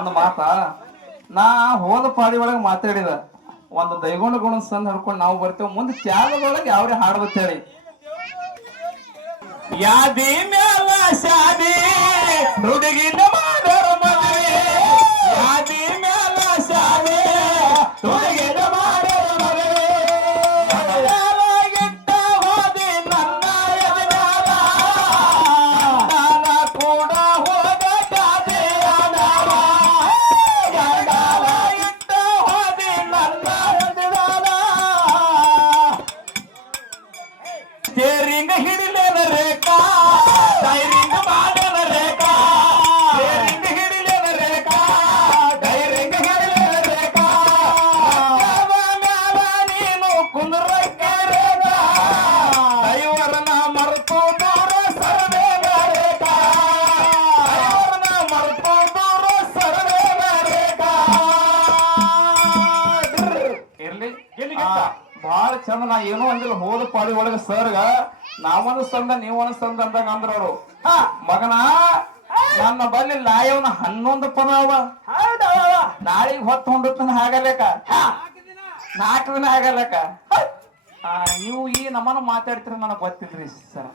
ಒಂದು ಮಾತ. ನಾ ಹೋದ ಪಾಡಿ ಒಳಗೆ ಮಾತಾಡಿದ. ಒಂದು ದೈಗೊಂಡ ಗುಣ ಸಂದ್ ನಾವು ಬರ್ತೇವೆ. ಮುಂದೆ ತ್ಯಾಗದೊಳಗೆ ಯಾವ್ರೆ ಹಾಡ್ಬೇಕು ಯಾದಿ ಮೇಲ ಶಾದಿ, ಹುಡುಗಿನ ಮಾಡೋರು ಮದುವೆ. ಯಾದಿ தைரியமா ನಾವೊಂದು ನೀವು ಅನಿಸ್ತಂದ ಅಂದಾಗ ಅಂದ್ರ ಅವರು ಹಾ ಮಗನ ನನ್ನ ಬಲ್ಲಿ ಲಾಯವನ ಹನ್ನೊಂದು ಪದ ಅವ. ನಾಳಿಗೆ ಹೊತ್ತು ಹೊಂಡುತ್ತಾನ ಆಗಲೇಕ ನಾಲ್ಕು ದಿನ ಆಗಲೇಕ ನೀವು ಈ ನಮ್ಮನ ಮಾತಾಡ್ತೀರ ನನಗೆ ಗೊತ್ತಿಲ್ರಿ ಸರ್.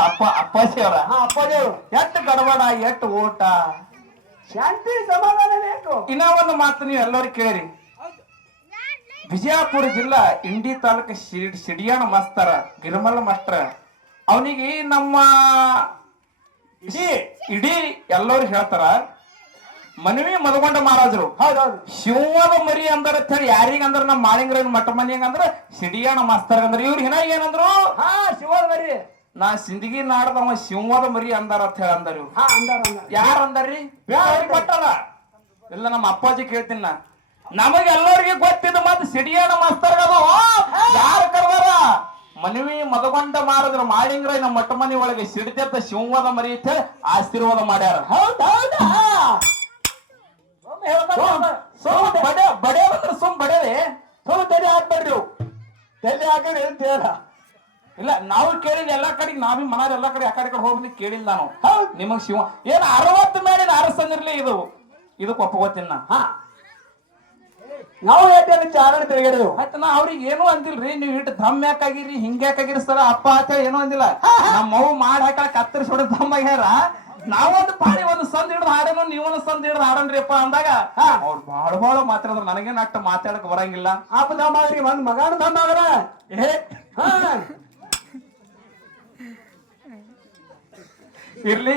ಅಪ್ಪ ಅಪ್ಪಾಜಿ ಅವರ ಹಾ ಅಪ್ಪಾಜಿಯವರು. ಎಟ್ಟು ಗಡಬಡ ಎಟ್ಟು ಊಟ ಶಾಂತಿ ಸಮಾಧಾನ ಬೇಕು. ಇನ್ನ ಒಂದು ಮಾತು ನೀವು ಎಲ್ಲರೂ ಕೇಳಿರಿ. ವಿಜಯಪುರ ಜಿಲ್ಲಾ ಇಂಡಿ ತಾಲೂಕು ಶಿಡಿಯಾಣ ಮಾಸ್ತರ ಗಿರ್ಮಲ್ ಮಾಸ್ತರ ಅವನಿಗೆ ನಮ್ಮ ಇಡೀ ಇಡೀ ಎಲ್ಲರೂ ಹೇಳ್ತಾರ ಮನವಿ ಮದಗೊಂಡ ಮಹಾರಾಜರು. ಹೌದೌದು. ಶಿವದ ಮರಿ ಅಂದರ ಹೇಳಿ ಯಾರಿಗ ಅಂದ್ರ ನಮ್ಮ ಮಾಳಿಂಗ್ರನ್ ಮಠ ಮನಿ ಅಂದ್ರ? ಸಿಡಿಯಾಣ ಮಾಸ್ತರ್ ಅಂದ್ರೆ. ಇವ್ರ ಹಿನ ಏನಂದ್ರು ಹಾ ಶಿವದ ಮರಿ. ನಾ ಸಿಂದಗಿ ನಾಡದವ ಶಿವದ ಮರಿ ಅಂದಾರ ಅಂತ ಹೇಳಿ ಅಂದಾರ ಇವ್ರು. ಹಾ ಅಂದಾರ ಯಾರ ಅಂದಾರ್ರಿ ಕೊಟ್ಟಾರ ಇಲ್ಲ ನಮ್ಮ ಅಪ್ಪಾಜಿ ಕೇಳ್ತೀನಿ ನಾ. ನಮಗೆಲ್ಲರಿಗೆ ಗೊತ್ತಿದ್ದು ಮತ್ತೆ ಸಿಡಿಯಾಣ ಮಾಸ್ತರ್ ಅದು ಯಾರು ಕರ್ದಾರ ಮನವಿ ಮದಗೊಂಡ ಮಾರದ್ರ ಮಾಡಿಂಗ್ರ ನಮ್ಮ ಮೊಟ್ಟ ಮನಿ ಒಳಗೆ ಸಿಡಿತೆತ್ತ ಶಿವವಾದ ಮರಿ ಆಶೀರ್ವಾದ ಮಾಡ್ಯಾರ. ಸುಮ್ ಬಡೆ ಬಡಿಯೋದಂದ್ರ ಸುಮ್ ಬಡಿಯೋದೆ ಸುಮ್ ತಲೆ ಹಾಕ್ಬೇಡ್ರಿ ತಲೆ ಹಾಕಿದ್ರೆ ಹೇಳ್ತೀರ ಇಲ್ಲ ನಾವು ಕೇಳಿಲ್ಲ ಎಲ್ಲಾ ಕಡೆಗೆ ನಾವೇ ಮನಾರ ಎಲ್ಲಾ ಕಡೆ ಆ ಕಡೆ ಕಡೆ ಹೋಗ್ಲಿ ಕೇಳಿಲ್ಲ ನಾವು. ಹೌದ್. ನಿಮಗ್ ಶಿವ ಏನ್ ಅರವತ್ತು ಮೇಲಿನ ಅರಸಂದಿರ್ಲಿ ಇದು. ಇದಕ್ಕೆ ಒಪ್ಪಗೋತೀನಿ ನಾ. ಹಾ. ನಾವು ಹೇಳ್ತೇವೆ ಚಾರಣ ತಿರುಗಿಡಿದು ಆಯ್ತು ನಾ ಅವ್ರಿಗೆ ಏನೂ ಅಂದಿಲ್ರಿ ನೀವು ಇಟ್ಟು ದಮ್ ಯಾಕಾಗಿರಿ ಹಿಂಗ್ ಯಾಕಾಗಿರಿ ಸರ ಅಪ್ಪ ಆಚ ಏನೂ ಅಂದಿಲ್ಲ. ನಮ್ಮ ಮಗು ಮಾಡಿ ಹಾಕ ಕತ್ತರಿಸಿ ಹೊಡೆದ ದಮ್ ಆಗ್ಯಾರ. ನಾವೊಂದು ಪಾಡಿ ಒಂದು ಸಂದ್ ಹಿಡ್ದು ಹಾಡೇನು ನೀವೊಂದು ಸಂದ್ ಹಿಡ್ದು ಹಾಡನ್ರಿಪ್ಪ ಅಂದಾಗ ಅವ್ರು ಬಾಳ ಬಾಳ ಮಾತಾಡಿದ್ರು ನನಗೇನು ಅಷ್ಟ ಮಾತಾಡಕ್ ಬರಂಗಿಲ್ಲ. ಅಪ್ಪ ದಮ್ಮ ಆಗ್ರಿ ಒಂದ್ ಮಗಾನು ದಮ್ಮ ಆಗ್ರ. ಏ ಹಾ. ಇರ್ಲಿ.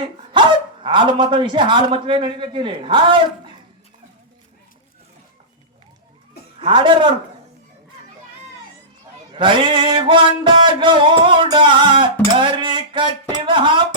ಹಾಲು ಮತ ವಿಷಯ ಹಾಲು ಮತವೇ ನಡಿಬೇಕಿಲ್ಲಿ? ಹೌದ್. ಹಾಡ್ಯಾರ. ಕೈಗೊಂಡ ಗೌಡ ಕರಿ ಕಟ್ಟಿದ ಹಬ್ಬ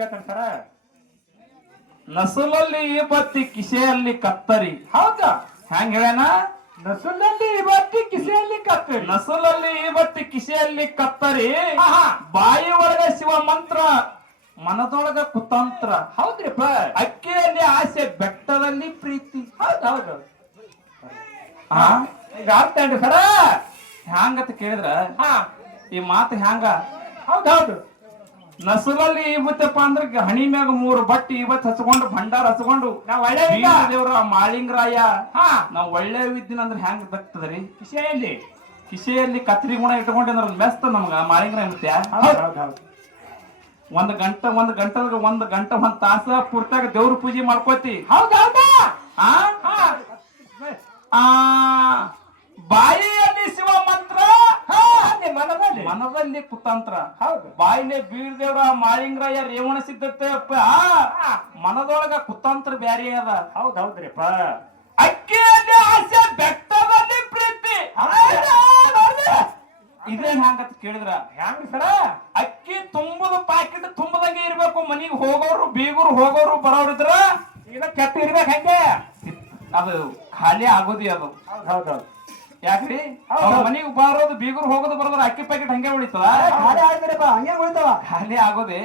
ಹೇಳ್ತಾನೆ ಸರ ನಸುಲಲ್ಲಿ ಈ ಬತ್ತಿ ಕಿಸೆಯಲ್ಲಿ ಕತ್ತರಿ. ಹೌದಾ? ಹ್ಯಾಂಗ ಹೇಳ್ಯಾನ? ನಸುಲಲ್ಲಿ ಇವತ್ತಿ ಕಿಸೆಯಲ್ಲಿ ಕತ್ತರಿ. ನಸುಲಲ್ಲಿ ಈ ಬತ್ತಿ ಕಿಸೆಯಲ್ಲಿ ಕತ್ತರಿ. ಬಾಯಿ ಒಳಗೆ ಶಿವ ಮಂತ್ರ ಮನದೊಳಗ ಕುತಂತ್ರ. ಹೌದ್ರಿಪ್ಪ ಅಕ್ಕಿಯಲ್ಲಿ ಆಸೆ ಬೆಟ್ಟದಲ್ಲಿ ಪ್ರೀತಿ. ಹೌದು ಹೌದು ಹಾ ಈಗ ಏನ್ರಿ ಸರ? ಹ್ಯಾಂಗತ್ ಕೇಳಿದ್ರ? ಹಾ. ಈ ಮಾತು ಹ್ಯಾಂಗ? ಹೌದೌದು ಹೌದು. ನಸುಲಲ್ಲಿ ಇವತ್ತಪ್ಪ ಅಂದ್ರ ಹಣಿ ಮ್ಯಾಗ ಮೂರು ಬಟ್ಟಿ ಇವತ್ ಹಚ್ಕೊಂಡು ಭಂಡಾರ ಹಚ್ಕೊಂಡು ನಾವ್ ಒಳ್ಳೆವಿದ್ದ. ದೇವ್ರ ಮಾಳಿಂಗರಾಯ. ಹಾ. ನಾವ್ ಒಳ್ಳೆ ವಿದ್ದಿನ ಅಂದ್ರೆ ಹೆಂಗ್ ದಕ್ತದ್ರಿ ಕಿಸೆಯಲ್ಲಿ ಕಿಸೆಯಲ್ಲಿ ಕತ್ರಿ ಗುಣ ಇಟ್ಕೊಂಡಿದ್ರ ಮೆಸ್ತ ನಮ್ಗ ಮಾಳಿಂಗರ ಇರುತ್ತೆ ಒಂದ್ ಗಂಟ ಒಂದ್ ಗಂಟ ಒಂದ್ ಗಂಟ ಒಂದ್ ತಾಸ ಪೂರ್ತಾಗ ದೇವ್ರ ಪೂಜೆ ಮಾಡ್ಕೋತಿ. ಹೌದು ಹೌದಾ. ಮನದಲ್ಲಿ ಕುತಂತ್ರ. ಹೌದು. ಬಾಯಿಲೆ ಬೀಳ್ದೇವ್ರ ಮಾಳಿಂಗರಾಯ ರೇವಣ ಸಿದ್ಧತೆಯಪ್ಪ ಮನದೊಳಗ ಕುತಂತ್ರ ಬ್ಯಾರಿ ಅದ. ಹೌದ್ ಹೌದ್ರಿಪ್ಪ. ಅಕ್ಕಿಯಲ್ಲಿ ಆಸೆ ಬೆಟ್ಟದಲ್ಲಿ ಪ್ರೀತಿ. ಇದೇ ಹಂಗತ್ ಕೇಳಿದ್ರ? ಹೆಂಗ್ ಸರ? ಅಕ್ಕಿ ತುಂಬದ ಪ್ಯಾಕೆಟ್ ತುಂಬದಂಗೆ ಇರ್ಬೇಕು. ಮನಿಗ್ ಹೋಗೋರು ಬೀಗರು ಹೋಗೋರು ಬರೋರು ಇದ್ರ ಈಗ ಕೆಟ್ಟ ಇರ್ಬೇಕು ಹಂಗೆ. ಅದು ಖಾಲಿ ಆಗೋದಿ ಅದು. ಹೌದ್ ಹೌದು ಹೌದು. ಯಾಕ್ರಿ? ಅವ್ರ ಮನಿಗ್ ಬಾರೋದು ಬೀಗರು ಹೋಗೋದು ಬರೋದ್ರ ಅಕ್ಕಿ ಪ್ಯಾಕೆಟ್ ಹಂಗೆ ಉಳಿತದ? ಖಾಲಿ ಆಯ್ತಾರಪ್ಪ ಹಂಗೆ ಉಳಿತಾವ. ಖಾಲಿ ಆಗೋದೆ.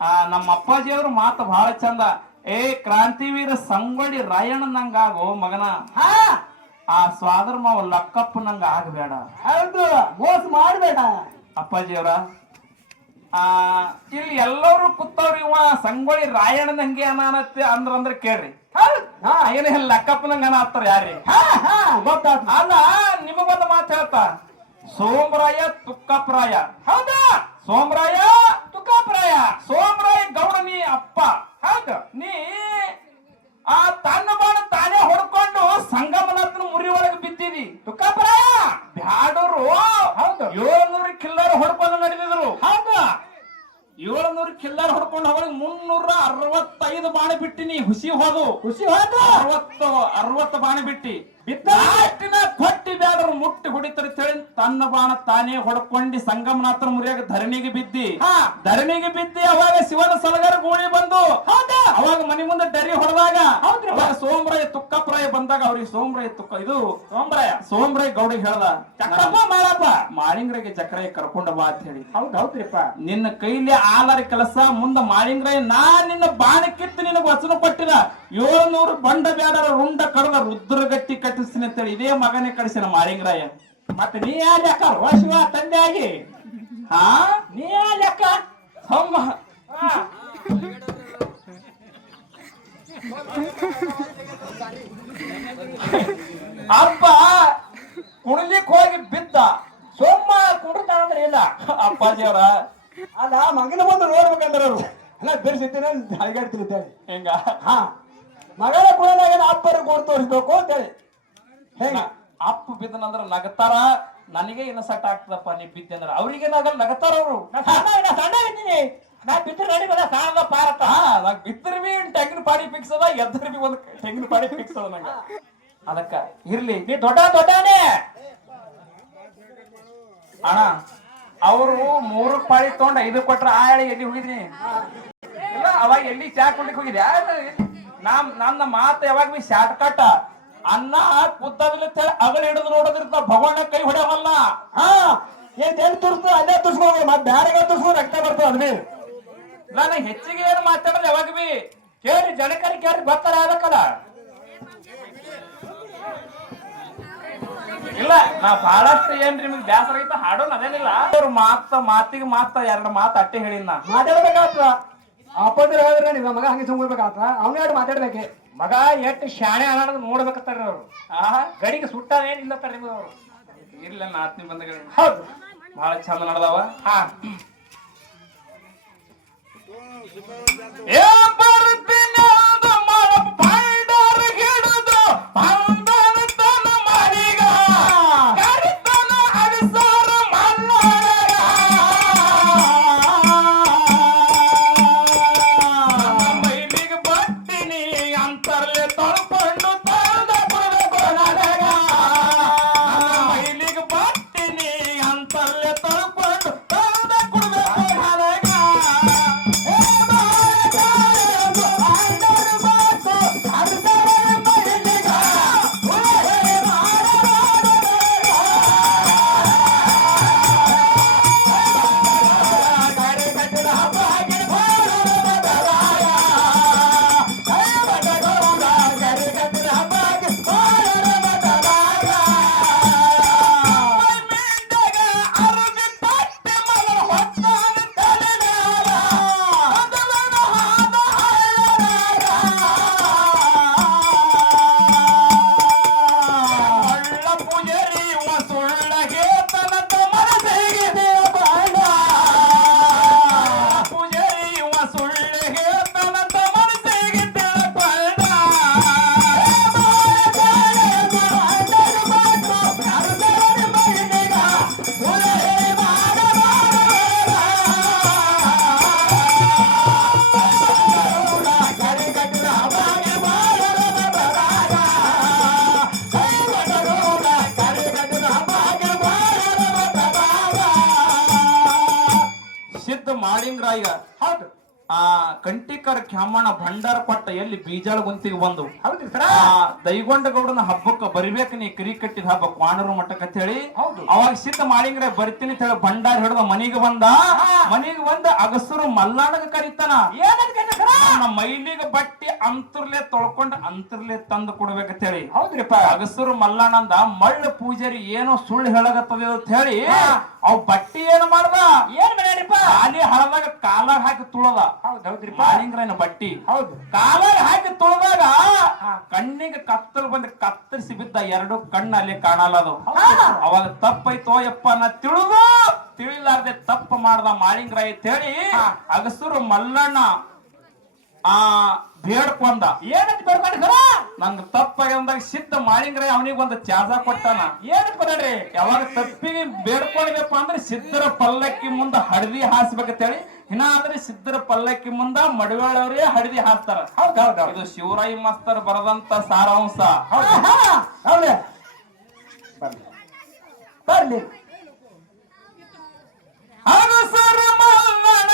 ಆ ನಮ್ಮ ಅಪ್ಪಾಜಿ ಅವ್ರ ಮಾತು ಬಹಳ ಚಂದ. ಏ ಕ್ರಾಂತಿವೀರ ಸಂಗೊಳ್ಳಿ ರಾಯಣ್ಣ ನಂಗಾಗೋ ಮಗನ. ಹಾ. ಆ ಸ್ವಾದರ್ ಮಾವ ಲಕ್ಕಪ್ಪ ನಂಗ ಆಗಬೇಡ. ಹೌದು ಮೋಸ ಮಾಡಬೇಡ. ಅಪ್ಪಾಜಿ ಅವರ ಆ ಇಲ್ಲಿ ಎಲ್ಲರೂ ಕುತ್ತವ್ರಿ ಇವ ಸಂಗೊಳ್ಳಿ ರಾಯಣ್ಣನ ಹಂಗೆ ಅನಾನತ್ತೆ ಅಂದ್ರ ಅಂದ್ರ ಕೇಳ್ರಿ. ಏನೇ ಲಕ್ಕಪ್ಪ ನಂಗ ಅನ್ನ ಅನಾತ್ತಾರ ಯಾರಿ ಹಾ ಹಾ ಗೊತ್ತಾಯ್ತು. ಅಲ್ಲ ಹೇಳ್ತಾ ಸೋಮರಾಯ ತುಕ್ಕಪ್ರಾಯ. ಹೌದಾ? ಸೋಮರಾಯ ತುಕ್ಕಪ್ರಾಯ. ಸೋಮರಾಯ ಗೌಡ ನೀ ಅಪ್ಪ. ಹೌದು? ನೀ ಆ ತನ್ನ ಬಾಣ ತಾನೇ ಹೊಡ್ಕೊಂಡು ಸಂಗಮನಾಥನ ಮುರಿ ಒಳಗೆ ಬಿದ್ದಿದಿ ತುಕ್ಕಪ್ರಾಯ? ಬ್ಯಾಡರು. ಹೌದು. ಏಳ್ನೂರು ಕಿಲ್ಲರ್ ಹೊಡ್ಕೊಂಡು ನಡೆದಿದ್ರು. ಹೌದ? ಏಳ್ನೂರು ಕಿಲ್ಲರ್ ಹೊಡ್ಕೊಂಡು ಹೋಗಿ ಮುನ್ನೂರ ಅರವತ್ತೈದು ಬಾಣ ಬಿಟ್ಟಿನಿ ಹುಸಿ ಹೋದು. ಹುಸಿ ಹೋದ? ಅರವತ್ತು ಅರವತ್ತು ಬಾಣ ಬಿಟ್ಟಿ. ಲಾಸ್ಟಿನ ಕೊಟ್ಟಿ ಬ್ಯಾಡರು ಮುಟ್ಟಿ ಹೊಡಿತಾರೆ ಹೇಳಿ ತನ್ನ ಬಾಣ ತಾನೇ ಹೊಡ್ಕೊಂಡಿ ಸಂಗಮನಾಥನ ಮುರಿಯಾಗ ಧರಣಿಗೆ ಬಿದ್ದಿ. ಹಾ. ಧರಣಿಗೆ ಬಿದ್ದಿ ಅವಾಗ ಶಿವನ ಸಲಗರ ಗೋಳಿ ಬಂದು. ಹೌದಾ? ಅವಾಗ ಮನೆ ಮುಂದೆ ಡರಿ ಹೊಡೆದಾಗ ಸೋಮರಾಯ ತುಕ್ಕಪ್ರಾಯ ಬಂದಾಗ ಅವ್ರಿಗೆ ಸೋಮರಾಯ ತುಕ್ಕ ಇದು ಸೋಮರಾಯ. ಸೋಮರಾಯ ಗೌಡಿಗೆ ಹೇಳ್ದ ಚಕ್ರಪ್ಪ ಮಾಡಪ್ಪ ಮಾಳಿಂಗ್ರಿಗೆ ಚಕ್ರಾಯ್ ಕರ್ಕೊಂಡ ಬಾ ಅಂತ ಹೇಳಿ ಹೌದು ಹೌದ್ರಿಪ್ಪ. ನಿನ್ನ ಕೈಲಿ ಆಲರ ಕೆಲಸ ಮುಂದ ಮಾಡಿಂಗ್ರೆ ನಾ ನಿನ್ನ ಬಾಣ ಕಿತ್ತು ನಿನಗೆ ವಚನ ಕೊಟ್ಟಿನ ಏಳ್ನೂರು ಬಂಡ ಬ್ಯಾಡರ ರುಂಡ ಕಡದ ರುದ್ರಗಟ್ಟಿ ಕಟ್ಟಿಸ್ತೀನಿ ಅಂತೇಳಿ ಇದೇ ಮಗನೇ ಕಳಿಸಿನ ಮಾಳಿಂಗ್ರಾಯ. ಮತ್ತೆ ನೀ ಯಾ ಲೆಕ್ಕ? ರೋ ಶಿವ ತಂದೆ ಆಗಿ ಹಾ? ನೀ ಯಾ ಲೆಕ್ಕ? ಹಮ್ಮ. ಅಪ್ಪ ಕುಣಲಿಕ್ ಹೋಗಿ ಬಿದ್ದ. ಸೋಮ ಕುಡಿತಾನಂದ್ರೆ ಇಲ್ಲ. ಅಪ್ಪಾಜಿಯವರ. ಅಲ್ಲ ಮಗನ ಬಂದು ನೋಡ್ಬೇಕಂದ್ರೆ ಅವರು. ಅಲ್ಲ ಬೆರ್ಸಿದ್ದೇನೆ ಹೈಗಾಡ್ತೀನಿ ಅಂತೇಳಿ ಹೆಂಗ? ಹಾ. ಮಗನ ಕುಳದಾಗ ಅಪ್ಪರ ಕೊಡ್ ತೋರಿಸ್ಬೇಕು ಅಂತೇಳಿ. ಅಪ್ಪ ಬಿದ್ದನಂದ್ರ ನಗತಾರ ನನಗೆ ಇನ್ನ ಸಟ್ ಆಗ್ತದಪ್ಪ ನೀ ಬಿದ್ದಂದ್ರ ಅವ್ರಿಗೆ ನಗಲ್ ನಗತಾರ ಅವರು. ನಾ ಸಣ್ಣ ನಾ ಇದ್ದೀನಿ. ನಾ ಬಿದ್ದು ನಡಿ ಬದ ಸಾಣದ ಪಾರತ್ತ ಹಾ ನಾಕ್ ಬಿತ್ತರ್ ಬಿ ತೆಂಗಿನ ಪಾಡಿ ಫಿಕ್ಸ್ ಅದ ಎದ್ದರ್ ಬಿ ಒಂದ್ ತೆಂಗಿನ ಪಾಡಿ ಫಿಕ್ಸ್ ಅದ ನಂಗ. ಅದಕ್ಕ ಇರ್ಲಿ ನೀ ದೊಡ್ಡ ದೊಡ್ಡನೇ ಅಣ್ಣ ಅವರು ಮೂರು ಪಾಳಿ ತಗೊಂಡ ಐದು ಕೊಟ್ರ ಆ ಹೇಳಿ ಎಲ್ಲಿ ಹೋಗಿದ್ನಿ ಅವಾಗ ಎಲ್ಲಿ ಚಾ ಕುಡ್ಲಿಕ್ಕೆ ಹೋಗಿದ್ಯಾ? ನಮ್ ನನ್ನ ಮಾತು ಯಾವಾಗ ಬಿ ಶಾರ್ಟ್ ಕಟ್ ಅನ್ನ ಕುತ್ತದಿಲ್ಲ ಹೇಳಿ ಅಗಳ ಹಿಡಿದು ನೋಡೋದ್ರಿಂದ ಭಗವಾನ ಕೈ ಹೊಡೆಯವಲ್ಲ. ಹಾ ಏನ್ ಎಲ್ಲಿ ತುರ್ಸ್ತು ಅಲ್ಲೇ ತುರ್ಸ್ಕೊಂಡು ಮತ್ತೆ ತುರ್ಸ್ಕೊಂಡು ರಕ್ತ ಬರ್ತದ ಅದ್ಮಿ ನಾನು ಹೆಚ್ಚಿಗೆ ಏನು ಮಾತಾಡೋದು ಯಾವಾಗ ಬಿ ಕೇಳಿ, ಜನಕರಿ ಕೇಳಿ ಗೊತ್ತಾರ ಅದಕ್ಕಲ್ಲ ಇಲ್ಲ ನಾ ಬಹಳಷ್ಟು ಏನ್ರಿ ನಿಮ್ಗೆ ಬ್ಯಾಸರ ಐತ ಹಾಡೋಣ ಅದೇನಿಲ್ಲ. ಅವ್ರ ಮಾತ, ಮಾತಿಗೆ ಮಾತ, ಎರಡು ಮಾತು ಅಟ್ಟೆ ಹೇಳಿನ ನಾ. ಮಾತಾಡ್ಬೇಕಾತ್ರ ಅಪ್ಪಂದ್ರೆ ಹೇಳಿದ್ರೆ ನಿಮ್ಮ ಮಗ ಹಂಗೆ ಸುಮ್ಕೊಳ್ಬೇಕಾತ್ರ ಅವನೇ ಎರಡು ಮಾತಾಡ್ಬೇಕೆ? ಮಗ ಎಷ್ಟು ಶಾಣೆ ಅನ್ನೋದು ನೋಡ್ಬೇಕತ್ತಾರ ಅವರು. ಆ ಗಡಿಗೆ ಸುಟ್ಟಾದೇನಿಲ್ಲ ನಿಮ್ಗೆ ಅವ್ರು? ಇಲ್ಲ ನಾತ್ನಿ ಬಂದಗಳು ಹೌದು. ಬಹಳ ಚಂದ ನಡೆದವ. ಹಾ. ಭಂಡಾರ ಕೊಟ್ಟ ಎಲ್ಲಿ ಬೀಜಾಳ ಗುಂತಿಗೆ ಬಂದು ದೈಗೊಂಡ ಗೌಡನ ಹಬ್ಬಕ್ಕ ಬರಿಬೇಕು ನೀ ಕರಿ ಕಟ್ಟಿದ ಹಬ್ಬ ಕ್ವಾಣರು ಮಠಕ್ಕ ಅಂತ ಹೇಳಿ ಹೌದು. ಅವಾಗ ಸಿದ್ಧ ಮಾಡಿಂಗ್ರೆ ಬರ್ತೀನಿ ಅಂತ ಹೇಳಿ ಭಂಡಾರ ಹಿಡಿದ ಮನಿಗೆ ಬಂದ. ಮನಿಗೆ ಬಂದ ಅಗಸರು ಮಲ್ಲಾಣಗ ಕರಿತಾನ. ಏನಂತ ಮೈಲಿಗ ಬಟ್ಟಿ ಅಂತರ್ಲೆ ತೊಳ್ಕೊಂಡು ಅಂತರ್ಲೆ ತಂದು ಕೊಡ್ಬೇಕಂತ ಹೇಳಿ ಹೌದ್ರಿಪ್ಪ. ಅಗಸರು ಮಲ್ಲಣ್ಣಂದ ಮಳ್ಳ ಪೂಜಾರಿ ಏನೋ ಸುಳ್ಳು ಹೇಳಗತ್ತದ ಅಂತ ಹೇಳಿ ಅವ್ ಬಟ್ಟಿ ಏನ್ ಮಾಡ್ದ? ಏನ್ ಮಾಡ್ಯಾರಿಪ್ಪ? ಅಲ್ಲಿ ಹಳದಾಗ ಕಾಲಾಗ ಹಾಕಿ ತುಳದ. ಹೌದ್ ಹೌದ್ರಿಪ್ಪ. ಮಾಳಿಂಗ್ರನ ಬಟ್ಟಿ. ಹೌದು. ಕಾಲಾಗ ಹಾಕಿ ತುಳದಾಗ ಕಣ್ಣಿಗೆ ಕತ್ತಲು ಬಂದು ಕತ್ತರಿಸಿ ಬಿದ್ದ ಎರಡು ಕಣ್ಣು ಅಲ್ಲಿ ಕಾಣಲ್ಲ ಅದು ಅವಾಗ ತಪ್ಪೈತೋ ಯಪ್ಪ ನಾ ತಿಳಿದು ತಿಳಿಲಾರ್ದೆ ತಪ್ಪು ಮಾಡ್ದ ಮಾಳಿಂಗ್ರಾಯ್ ಅಂತ ಹೇಳಿ ಅಗಸರು ಮಲ್ಲಣ್ಣ ಆ ಬೇಡ್ಕೊಂಡ ಏನಂತ ಬೇಡ್ಕೊಂಡ್ರಿ ಸರ? ನಂಗ್ ತಪ್ಪಾಗ್ಯಂದಾಗ ಸಿದ್ಧ ಮಾಡಿಂಗ್ರೆ ಅವನಿಗೆ ಒಂದು ಚಾರ್ಜ ಕೊಟ್ಟಾನ. ಏನಂತ ಬಂದ್ರಿ ಯಾವಾಗ ತಪ್ಪಿಗೆ ಬೇಡ್ಕೊಳ್ಬೇಕಪ್ಪ ಅಂದ್ರೆ ಸಿದ್ಧರ ಪಲ್ಲಕ್ಕಿ ಮುಂದ ಹಡವಿ ಹಾಸ್ಬೇಕಂತ ಹೇಳಿ ಇನ್ನ ಅಂದ್ರೆ ಸಿದ್ಧರ ಪಲ್ಲಕ್ಕಿ ಮುಂದ ಮಡವಾಳವರೇ ಹಡದಿ ಹಾಸ್ತಾರ. ಹೌದ್ ಹೌದ್ ಹೌದು. ಇದು ಶಿವರಾಯಿ ಮಾಸ್ತರ್ ಬರದಂತ ಸಾರಾಂಶ. ಹೌದು ಹೌದು. ಬರ್ಲಿ. ಬರ್ಲಿ. ಅಗಸರ ಮಲ್ಲನ